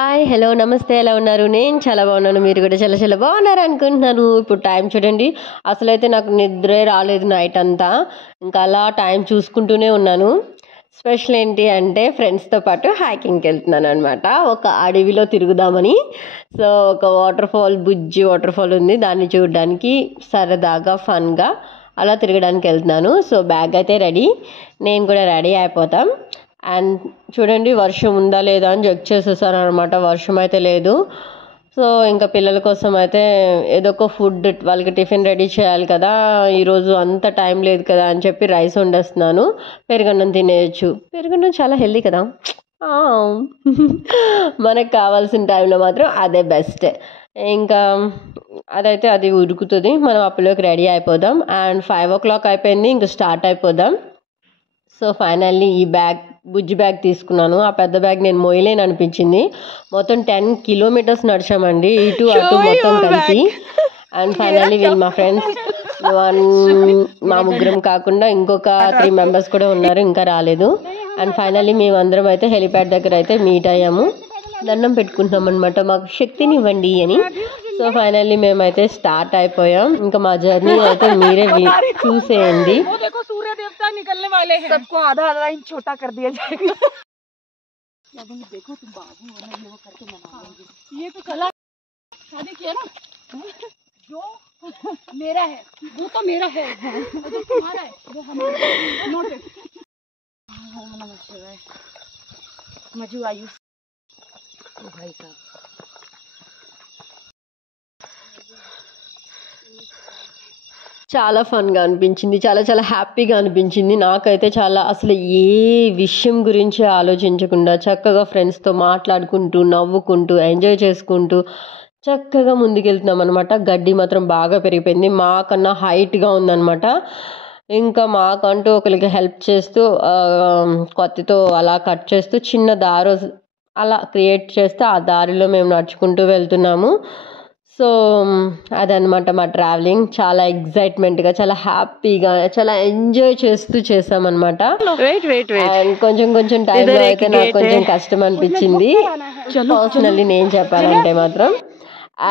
Hi hello నమస్తే ఎలా ఉన్నారు? నేను చాలా బాగున్నాను. మీరు కూడా చాలా చాలా బాగున్నారు అనుకుంటున్నాను. ఇప్పుడు టైం చూడండి, అసలైతే నాకు నిద్రే రాలేదు నైట్ అంతా. ఇంకా అలా టైం చూసుకుంటూనే ఉన్నాను. స్పెషల్ ఏంటి అంటే ఫ్రెండ్స్తో పాటు హైకింగ్కి వెళ్తున్నాను అనమాట. ఒక అడవిలో తిరుగుదామని. సో ఒక బుజ్జి వాటర్ ఫాల్ ఉంది, దాన్ని చూడడానికి సరదాగా ఫన్గా అలా తిరగడానికి వెళ్తున్నాను. సో బ్యాగ్ అయితే రెడీ, నేను కూడా రెడీ అయిపోతాం. అండ్ చూడండి, వర్షం ఉందా లేదా అని చెక్ చేసేసాను అనమాట. వర్షం అయితే లేదు. సో ఇంకా పిల్లల కోసం అయితే ఏదో ఒక ఫుడ్, వాళ్ళకి టిఫిన్ రెడీ చేయాలి కదా, ఈరోజు అంత టైం లేదు కదా అని చెప్పి రైస్ వండేస్తున్నాను. పెరుగన్నం తినేయచ్చు, పెరుగన్నం చాలా హెల్దీ కదా. ఆ, మనకు కావాల్సిన టైంలో మాత్రం అదే బెస్ట్. ఇంకా అదైతే అది ఉడుకుతుంది, మనం అప్పటిలోకి రెడీ అయిపోదాం. అండ్ 5 o'clock అయిపోయింది, ఇంకా స్టార్ట్ అయిపోదాం. సో ఫైనల్లీ ఈ బుజ్జి బ్యాగ్ తీసుకున్నాను. ఆ పెద్ద బ్యాగ్ నేను మోయలేను అనిపించింది. మొత్తం 10 kilometers నడిచామండి, ఇటు అటు మొత్తం కలిపి. అండ్ ఫైనల్లీ వీళ్ళు మా ఫ్రెండ్స్, మా ముగ్గురం కాకుండా ఇంకొక 3 members కూడా ఉన్నారు, ఇంకా రాలేదు. అండ్ ఫైనల్లీ మేమందరం అయితే హెలిప్యాడ్ దగ్గర అయితే మీట్ అయ్యాము. దండం పెట్టుకుంటున్నాం అనమాట, మాకు శక్తిని ఇవ్వండి అని. సో ఫైనల్లీ మేమైతే స్టార్ట్ అయిపోయాం. ఇంకా మా జర్నీ అయితే మీరే చూసేయండి. निकलने वाले हैं, सबको आधा आधा इंच छोटा कर दिया जाएगा। देखो तुम बाबू वो करके मना लेंगे। ये तो कला शादी किया ना, जो मेरा है वो तो मेरा है, जो तुम्हारा है वो हमारा है। नोटेड। ओम नमः शिवाय। मजू आयुष भाई साहब, చాలా ఫన్గా అనిపించింది, చాలా చాలా హ్యాపీగా అనిపించింది. నాకైతే చాలా, అసలు ఏ విషయం గురించి ఆలోచించకుండా చక్కగా ఫ్రెండ్స్తో మాట్లాడుకుంటూ నవ్వుకుంటూ ఎంజాయ్ చేసుకుంటూ చక్కగా ముందుకెళ్తున్నాం అనమాట. గడ్డి మాత్రం బాగా పెరిగిపోయింది, మాకన్నా హైట్గా ఉందన్నమాట. ఇంకా మాకంటూ ఒకరికి హెల్ప్ చేస్తూ కత్తితో అలా కట్ చేస్తూ చిన్న దారి అలా క్రియేట్ చేస్తే ఆ దారిలో మేము నడుచుకుంటూ వెళ్తున్నాము. సో అదనమాట మా ట్రావెలింగ్. చాలా ఎగ్జైట్మెంట్గా, చాలా హ్యాపీగా, చాలా ఎంజాయ్ చేస్తూ చేసామన్నమాట. అండ్ కొంచెం టైంలో అయితే నాకు కొంచెం కష్టం అనిపించింది పర్సనల్లీ నేను చెప్పాలంటే మాత్రం.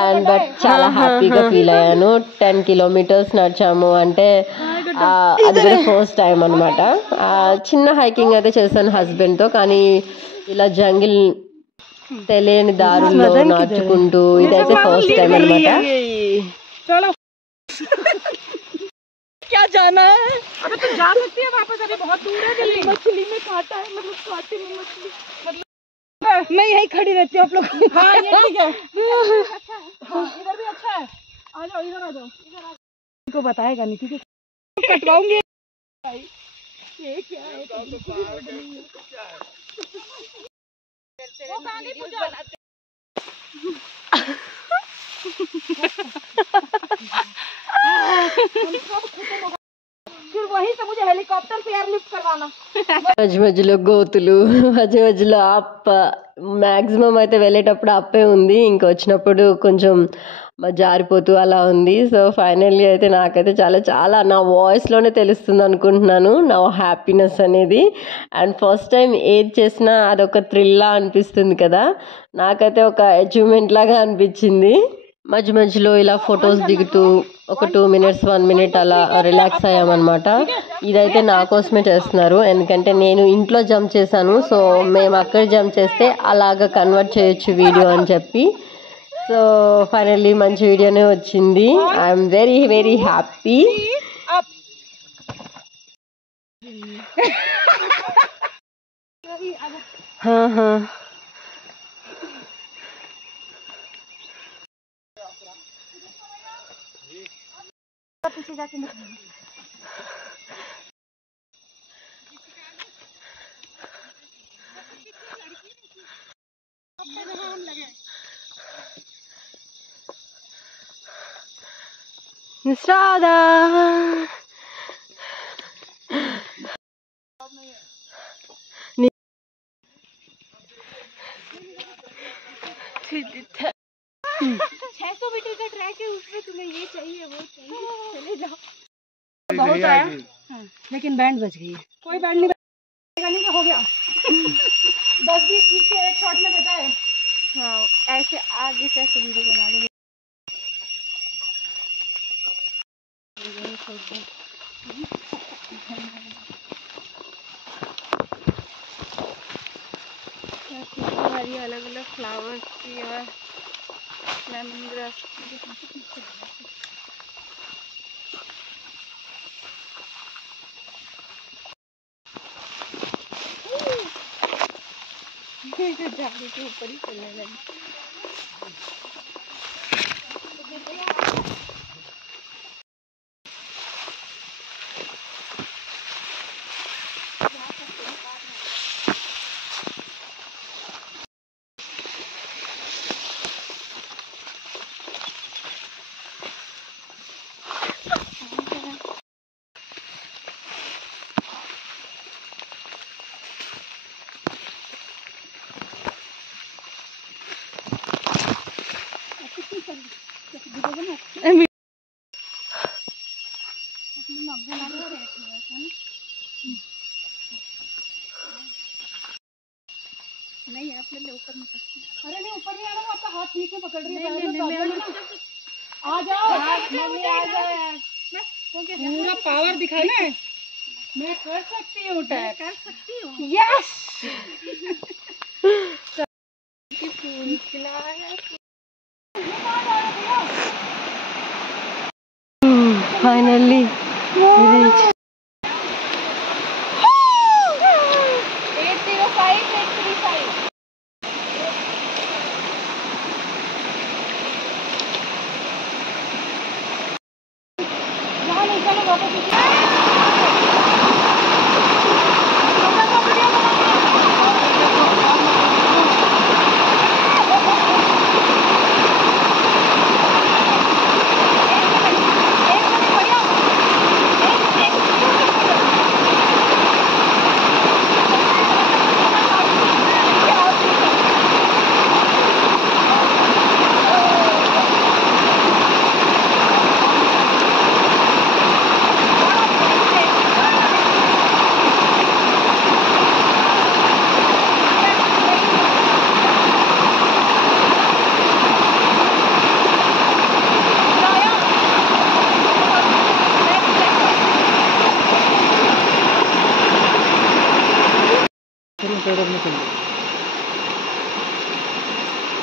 అండ్ బట్ చాలా హ్యాపీగా ఫీల్ అయ్యాను. 10 kilometers నడిచాము అంటే అది కూడా ఫస్ట్ టైం అనమాట. చిన్న హైకింగ్ అయితే చేశాను హస్బెండ్తో, కానీ ఇలా జంగిల్ తెలియని దారుల్లో నడుచుకుంటూ ఇదైతే ఫస్ట్ టైం అనమాట. क्या जाना है? अबे तुम जा सकती है वापस, अभी बहुत दूर है दिल्ली। मछली में काटा है, मतलब काटे में मछली, मतलब मैं यही खड़ी रहती हूँ आप लोग। हाँ ये ठीक है। अच्छा है, हाँ इधर भी अच्छा है। आ जाओ इधर, आ जाओ इधर, आ जाओ। को बताएगा नहीं ठीक है, कटवाऊंगी भाई। ये क्या है? वो पानी पूजा फिर वहीं से मुझे हेलीकॉप्टर से एयरलिफ्ट करवाना। మధ్యలో గోతులు, మధ్యలో అప్ప, మ్యాక్సిమం అయితే వెళ్ళేటప్పుడు అప్పే ఉంది, ఇంకా వచ్చినప్పుడు కొంచెం జారిపోతూ అలా ఉంది. సో ఫైనల్లీ అయితే నాకైతే చాలా చాలా నా వాయిస్లోనే తెలుస్తుంది అనుకుంటున్నాను నా హ్యాపీనెస్ అనేది. అండ్ ఫస్ట్ టైం ఏది చేసినా అదొక థ్రిల్లా అనిపిస్తుంది కదా, నాకైతే ఒక అచీవ్మెంట్ లాగా అనిపించింది. మధ్యలో ఇలా ఫొటోస్ దిగుతూ ఒక 2 minutes 1 minute అలా రిలాక్స్ అయ్యామన్నమాట. ఇదైతే నా కోసమే చేస్తున్నారు, ఎందుకంటే నేను ఇంట్లో జంప్ చేశాను. సో మేము అక్కడ జంప్ చేస్తే అలాగ కన్వర్ట్ చేయొచ్చు వీడియో అని చెప్పి. సో ఫైనల్లీ మంచి వీడియోనే వచ్చింది. I'm very very happy. पीछे जाके Nisrada. $600 मीटर का ट्रैक है, उसमें तुम्हें ये चाहिए वो चाहिए, चले जाओ। बहुत आया लेकिन बैंड बज गई है। कोई बैंड नहीं, हो गया। 10-20 पीछे एक शॉट में देता है। ऐसे आगे से ऐसे वीडियो बना लेंगे। हमारी अलग अलग फ्लावर्स की और लेमन ग्रास जाली के ऊपर ही चलने लगी। नहीं आपने ऊपर मत। अरे नहीं ऊपर नहीं आ रहा हूँ, आपका हाथ बीच में पकड़ रही है। आ जाओ मम्मी आ जाओ यार, पूरा पावर दिखा ना। मैं कर सकती हूँ, कर सकती हूँ। यस फूल खिला है। Finally reach. 805 नहीं चलो वापस।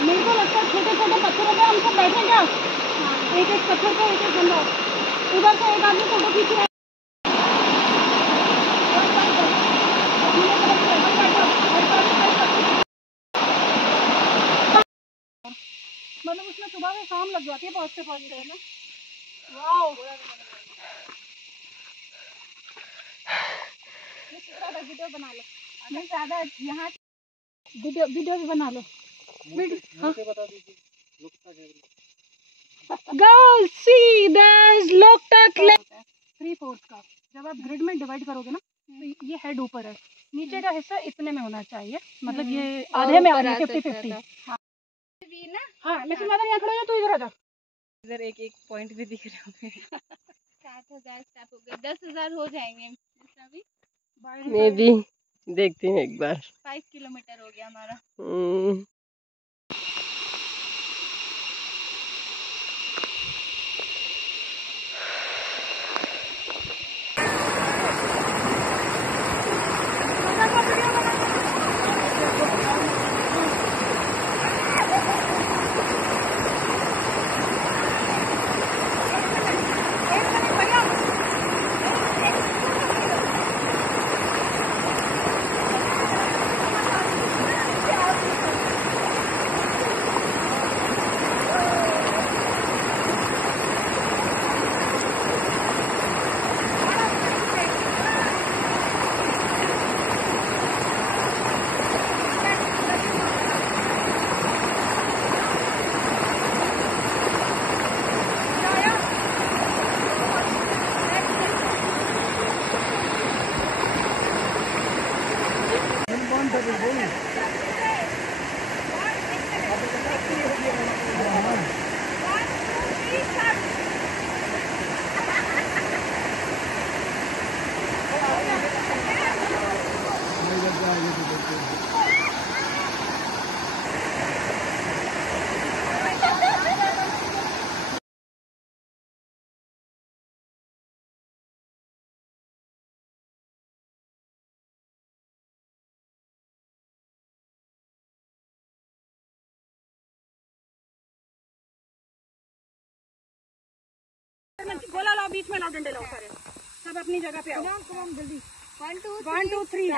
मेरे को लगता है छोटे छोटे पत्थरों पे हम सब बैठे क्या? एक एक पत्थर पे एक एक बंदा, उधर से एक आदमी फोटो खींच रहा है। मतलब उसमें सुबह से शाम लग जाती है पहुँचते पहुँचते, है ना। वाओ वीडियो बना लो, मैं ज़्यादा यहाँ वीडियो भी बना लो। Girls, see there's Loktak Lake 3/4 का। जब आप ग्रिड में डिवाइड करोगे ना तो ये हेड ऊपर है, नीचे का हिस्सा इतने में होना चाहिए, मतलब ये आधे में आ रहा है 50-50। हाँ मैं सुना था यहाँ खड़ा हो जा, तू इधर आ जा। इधर एक एक पॉइंट भी दिख रहे होंगे। 7,000 स्टेप हो गए, 10,000 हो जाएंगे अभी। मे भी देखते हैं एक बार। 5 किलोमीटर हो गया हमारा। गोला लाओ, बीच में लाओ, डंडे लाओ सारे, सब अपनी जगह पे आओ। जल्दी 1 2 3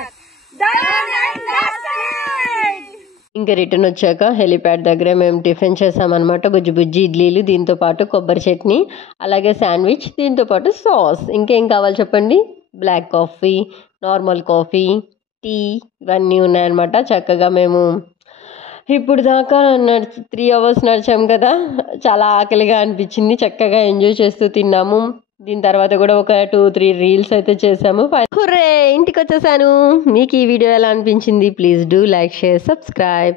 ఇంకా రిటర్న్ వచ్చాక హెలిప్యాడ్ దగ్గర మేము టిఫిన్ చేసామన్నమాట. బుజ్జి బుజ్జి ఇడ్లీలు, దీంతో పాటు కొబ్బరి చట్నీ, అలాగే శాండ్విచ్, దీంతో పాటు సాస్. ఇంకేం కావాలి చెప్పండి? Black coffee, normal coffee, tea ఇవన్నీ ఉన్నాయన్నమాట. చక్కగా మేము ఇప్పుడు దాకా 3 అవర్స్ నడిచాం కదా, చాలా ఆకలిగా అనిపించింది. చక్కగా ఎంజాయ్ చేస్తూ తిన్నాము. దీని తర్వాత కూడా ఒక 2-3 రీల్స్ అయితే చేసాము. హుర్రే, ఇంటికి వచ్చేసాను. మీకు ఈ వీడియో ఎలా అనిపించింది? Please do like, share, subscribe.